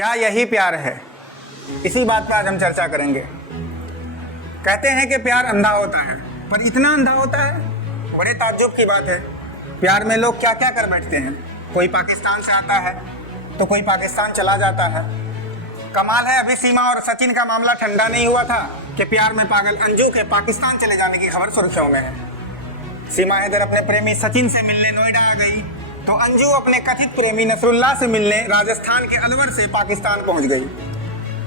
क्या यही प्यार है? इसी बात पर आज हम चर्चा करेंगे। कहते हैं कि प्यार अंधा होता है, पर इतना अंधा होता है? बड़े ताज्जुब की बात है। प्यार में लोग क्या क्या कर बैठते हैं। कोई पाकिस्तान से आता है तो कोई पाकिस्तान चला जाता है। कमाल है, अभी सीमा और सचिन का मामला ठंडा नहीं हुआ था कि प्यार में पागल अंजू के पाकिस्तान चले जाने की खबर सुर्खियों में है। सीमा हैदर अपने प्रेमी सचिन से मिलने नोएडा आ गई तो अंजू अपने कथित प्रेमी नसरुल्लाह से मिलने राजस्थान के अलवर से पाकिस्तान पहुंच गई।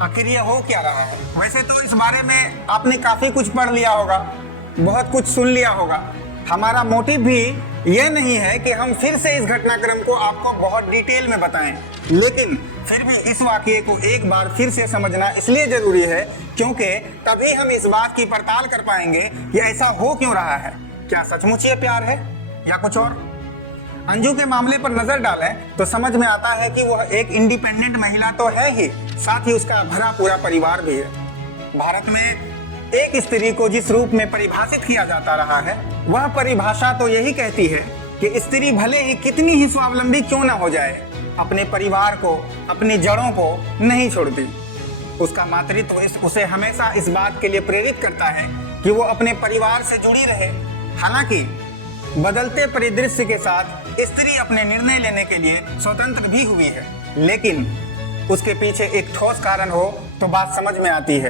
आखिर ये हो क्या रहा है? वैसे तो इस बारे में आपने काफी कुछ पढ़ लिया होगा, बहुत कुछ सुन लिया होगा। हमारा मोटिव भी यह नहीं है कि हम फिर से इस घटनाक्रम को आपको बहुत डिटेल में बताएं, लेकिन फिर भी इस वाकये को एक बार फिर से समझना इसलिए जरूरी है क्योंकि तभी हम इस बात की पड़ताल कर पाएंगे कि ऐसा हो क्यों रहा है। क्या सचमुच ये प्यार है या कुछ और? अंजू के मामले पर नजर डालें तो समझ में आता है कि वह एक इंडिपेंडेंट महिला तो है ही, साथ ही उसका भरा पूरा परिवार भी है। भारत में एक स्त्री को जिस रूप में परिभाषित किया जाता रहा है, वह परिभाषा तो यही कहती है कि स्त्री भले ही कितनी ही स्वावलंबी क्यों ना हो जाए, अपने परिवार को, अपनी जड़ों को नहीं छोड़ती। उसका मातृत्व उसे हमेशा इस बात के लिए प्रेरित करता है कि वो अपने परिवार से जुड़ी रहे। हालांकि बदलते परिदृश्य के साथ स्त्री अपने निर्णय लेने के लिए स्वतंत्र भी हुई है, लेकिन उसके पीछे एक ठोस कारण हो तो बात समझ में आती है।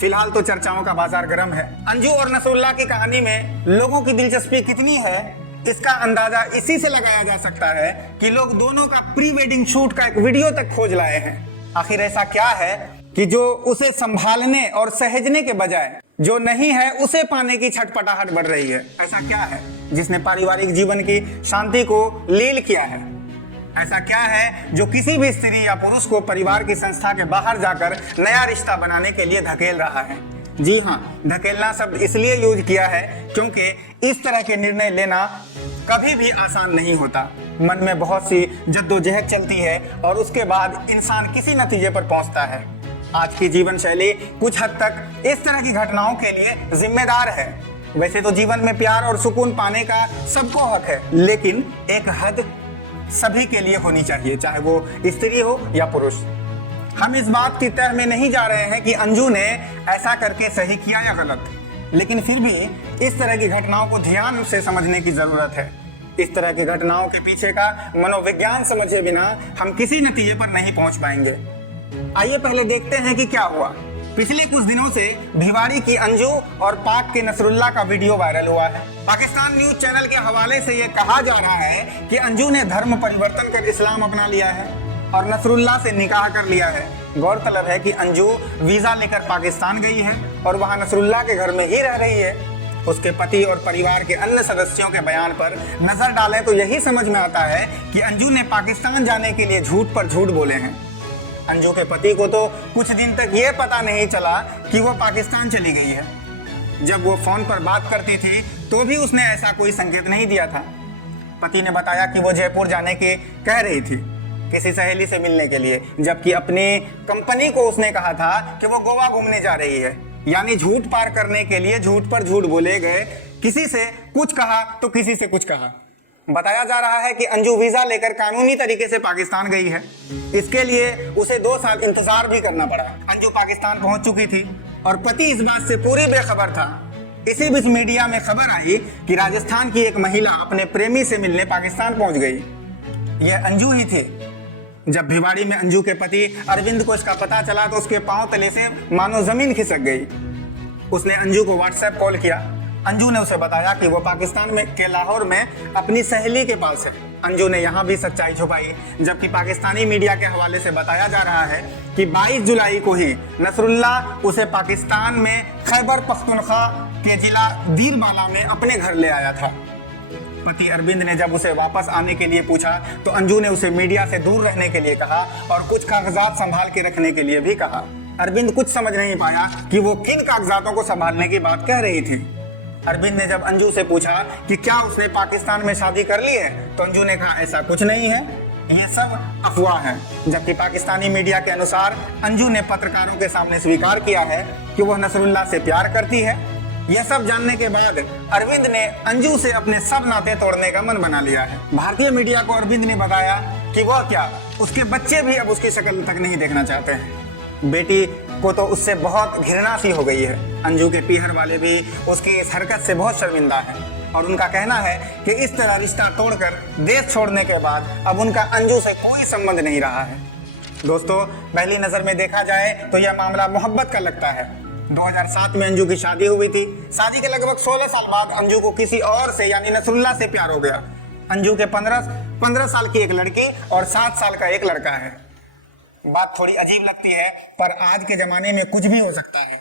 फिलहाल तो चर्चाओं का बाजार गर्म है। अंजू और नसरुल्लाह की कहानी में लोगों की दिलचस्पी कितनी है, इसका अंदाजा इसी से लगाया जा सकता है कि लोग दोनों का प्री वेडिंग शूट का एक वीडियो तक खोज लाए हैं। आखिर ऐसा क्या है कि जो उसे संभालने और सहेजने के बजाय जो नहीं है उसे पाने की छटपटाहट बढ़ रही है? ऐसा क्या है जिसने पारिवारिक जीवन की शांति को लील किया है? ऐसा क्या है जो किसी भी स्त्री या पुरुष को परिवार की संस्था के बाहर जाकर नया रिश्ता बनाने के लिए धकेल रहा है? जी हाँ, धकेलना शब्द इसलिए यूज किया है क्योंकि इस तरह के निर्णय लेना कभी भी आसान नहीं होता। मन में बहुत सी जद्दोजहद चलती है और उसके बाद इंसान किसी नतीजे पर पहुंचता है। आज की जीवन शैली कुछ हद तक इस तरह की घटनाओं के लिए जिम्मेदार है। वैसे तो जीवन में प्यार और सुकून पाने का सबको हक है, लेकिन एक हद सभी के लिए होनी चाहिए, चाहे वो स्त्री हो या पुरुष। हम इस बात की तह में नहीं जा रहे हैं कि अंजू ने ऐसा करके सही किया या गलत, लेकिन फिर भी इस तरह की घटनाओं को ध्यान से समझने की जरूरत है। इस तरह की घटनाओं के पीछे का मनोविज्ञान समझे बिना हम किसी नतीजे पर नहीं पहुंच पाएंगे। आइए पहले देखते हैं कि क्या हुआ। पिछले कुछ दिनों से भिवाड़ी की अंजू और पाक के नसरुल्लाह का वीडियो वायरल हुआ है। पाकिस्तान न्यूज चैनल के हवाले से यह कहा जा रहा है कि अंजू ने धर्म परिवर्तन कर इस्लाम अपना लिया है और नसरुल्लाह से निकाह कर लिया है। गौरतलब है कि अंजू वीजा लेकर पाकिस्तान गई है और वहां नसरुल्लाह के घर में ही रह रही है। उसके पति और परिवार के अन्य सदस्यों के बयान पर नजर डालें तो यही समझ में आता है कि अंजू ने पाकिस्तान जाने के लिए झूठ पर झूठ बोले हैं। अंजू के पति को तो कुछ दिन तक ये पता नहीं चला कि वो पाकिस्तान चली गई है। जब वो फोन पर बात करती थी तो भी उसने ऐसा कोई संकेत नहीं दिया था। पति ने बताया कि वो जयपुर जाने की कह रही थी किसी सहेली से मिलने के लिए, जबकि अपनी कंपनी को उसने कहा था कि वो गोवा घूमने जा रही है। यानी झूठ पार करने के लिए झूठ पर झूठ बोले गए। किसी से कुछ कहा तो किसी से कुछ कहा। बताया जा रहा है कि अंजू वीजा लेकर कानूनी तरीके से पाकिस्तान गई है। इसके लिए उसे 2 साल इंतजार भी करना पड़ा। अंजू पाकिस्तान पहुंच चुकी थी और पति इस बात से पूरी बेखबर था। इसी बीच मीडिया में खबर आई कि राजस्थान की एक महिला अपने प्रेमी से मिलने पाकिस्तान पहुंच गई। यह अंजू ही थी। जब भिवाड़ी में अंजू के पति अरविंद को इसका पता चला तो उसके पांव तले से मानो जमीन खिसक गई। उसने अंजू को व्हाट्सएप कॉल किया। अंजू ने उसे बताया कि वो पाकिस्तान में के लाहौर में अपनी सहेली के पास है। अंजू ने यहाँ भी सच्चाई छुपाई, जबकि पाकिस्तानी मीडिया के हवाले से बताया जा रहा है कि 22 जुलाई को ही नसरुल्लाह उसे पाकिस्तान में खैबर पख्तूनख्वा के जिला दीरबाला में अपने घर ले आया था। पति अरविंद ने जब उसे वापस आने के लिए पूछा तो अंजू ने उसे मीडिया से दूर रहने के लिए कहा और कुछ कागजात संभाल के रखने के लिए भी कहा। अरविंद कुछ समझ नहीं पाया कि वो किन कागजातों को संभालने की बात कह रही थी। अरविंद ने जब अंजू से पूछा कि क्या उसने पाकिस्तान में शादी कर ली है तो अंजू ने कहा ऐसा कुछ नहीं है, ये सब अफवाह है। जबकि पाकिस्तानी मीडिया के अनुसार अंजू ने पत्रकारों के सामने स्वीकार किया है कि वह नसरुल्लाह से प्यार करती है। यह सब जानने के बाद अरविंद ने अंजू से अपने सब नाते तोड़ने का मन बना लिया है। भारतीय मीडिया को अरविंद ने बताया कि वह क्या, उसके बच्चे भी अब उसकी शक्ल तक नहीं देखना चाहते हैं। बेटी को तो उससे बहुत घृणा सी हो गई है। अंजू के पीहर वाले भी उसकी इस हरकत से बहुत शर्मिंदा है और उनका कहना है कि इस तरह रिश्ता तोड़कर देश छोड़ने के बाद अब उनका अंजू से कोई संबंध नहीं रहा है। दोस्तों, पहली नज़र में देखा जाए तो यह मामला मोहब्बत का लगता है। 2007 में अंजू की शादी हुई थी। शादी के लगभग 16 साल बाद अंजू को किसी और से यानी नसरुल्ला से प्यार हो गया। अंजू के 15 साल की एक लड़की और 7 साल का एक लड़का है। बात थोड़ी अजीब लगती है, पर आज के ज़माने में कुछ भी हो सकता है।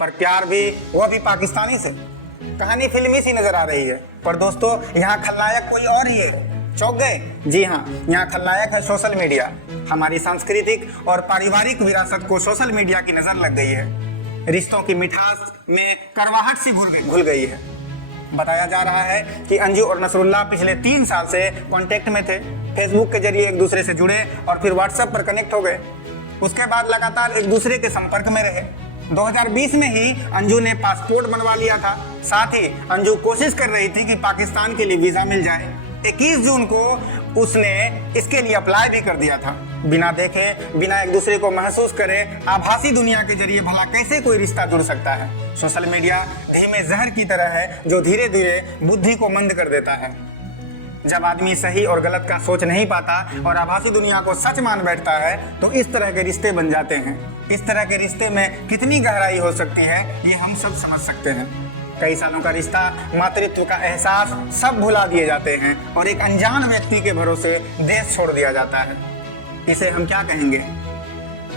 पर प्यार भी, वह भी पाकिस्तानी से। कहानी फिल्मी सी नजर आ रही है, पर दोस्तों यहाँ खलनायक कोई और ही है। चौंक गए? जी हाँ, यहाँ खलनायक है सोशल मीडिया। हमारी सांस्कृतिक और पारिवारिक विरासत को सोशल मीडिया की नज़र लग गई है। रिश्तों की मिठास में करवाहट सी घुल गई है। बताया जा रहा है कि अंजू और नसरुल्ला पिछले 3 साल से कांटेक्ट में थे। फेसबुक के जरिए एक दूसरे से जुड़े और फिर व्हाट्सएप पर कनेक्ट हो गए। उसके बाद लगातार एक दूसरे के संपर्क में रहे। 2020 में ही अंजू ने पासपोर्ट बनवा लिया था। साथ ही अंजू कोशिश कर रही थी कि पाकिस्तान के लिए वीजा मिल जाए। 21 जून को उसने इसके लिए अप्लाई भी कर दिया था। बिना देखे, बिना एक दूसरे को महसूस करे, आभासी दुनिया के जरिए भला कैसे कोई रिश्ता जुड़ सकता है। सोशल मीडिया धीमे जहर की तरह है जो धीरे धीरे बुद्धि को मंद कर देता है। जब आदमी सही और गलत का सोच नहीं पाता और आभासी दुनिया को सच मान बैठता है तो इस तरह के रिश्ते बन जाते हैं। इस तरह के रिश्ते में कितनी गहराई हो सकती है ये हम सब समझ सकते हैं। कई सालों का रिश्ता, मातृत्व का एहसास सब भुला दिए जाते हैं और एक अनजान व्यक्ति के भरोसे देश छोड़ दिया जाता है। इसे हम क्या कहेंगे?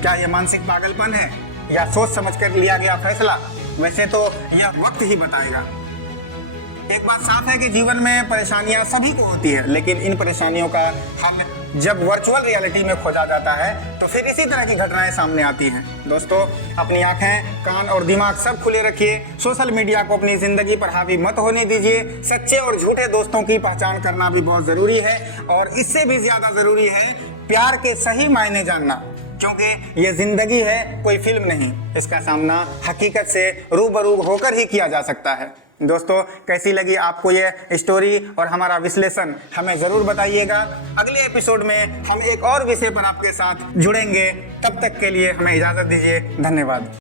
क्या यह मानसिक पागलपन है या सोच समझकर लिया गया फैसला? वैसे तो यह वक्त ही बताएगा। एक बात साफ है कि जीवन में परेशानियां सभी को होती है, लेकिन इन परेशानियों का हल जब वर्चुअल रियलिटी में खोजा जाता है तो फिर इसी तरह की घटनाएं सामने आती हैं। दोस्तों, अपनी आंखें, कान और दिमाग सब खुले रखिए। सोशल मीडिया को अपनी जिंदगी पर हावी मत होने दीजिए। सच्चे और झूठे दोस्तों की पहचान करना भी बहुत जरूरी है और इससे भी ज्यादा जरूरी है प्यार के सही मायने जानना, क्योंकि ये जिंदगी है, कोई फिल्म नहीं। इसका सामना हकीकत से रूबरू होकर ही किया जा सकता है। दोस्तों, कैसी लगी आपको ये स्टोरी और हमारा विश्लेषण, हमें ज़रूर बताइएगा। अगले एपिसोड में हम एक और विषय पर आपके साथ जुड़ेंगे। तब तक के लिए हमें इजाज़त दीजिए। धन्यवाद।